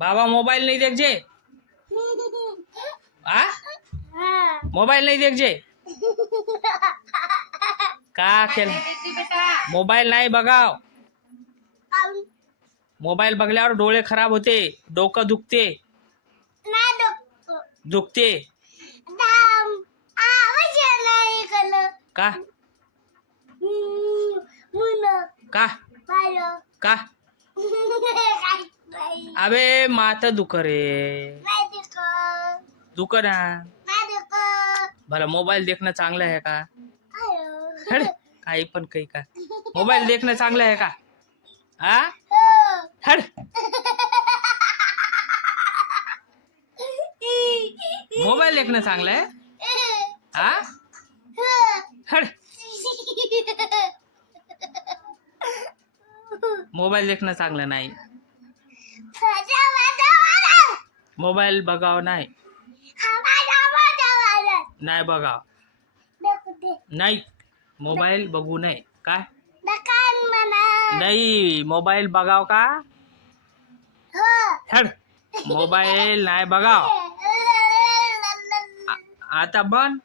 बाबा मोबाइल नहीं देख जे। आ मोबाइल नहीं देख जे। का खेळ मोबाईल नाही बघाव. मोबाईल बघल्यावर डोळे खराब होते, डोकं दुखते. दुखते का का का अबे माथा दुख रे दुख ना. भला मोबाईल देखणं चांगलं आहे का? हड काही पण काही का मोबाईल देखणं चांगलं आहे का? आ हड मोबाईल देखणं चांगलं आहे. आ हड मोबाईल देखणं चांगलं नाही. मोबाईल बघाव नाही. नाही बघाव नाही. मोबाईल बघू नये काय नाही. मोबाईल बघाव का? हड मोबाईल नाही बघाव. आता बंद.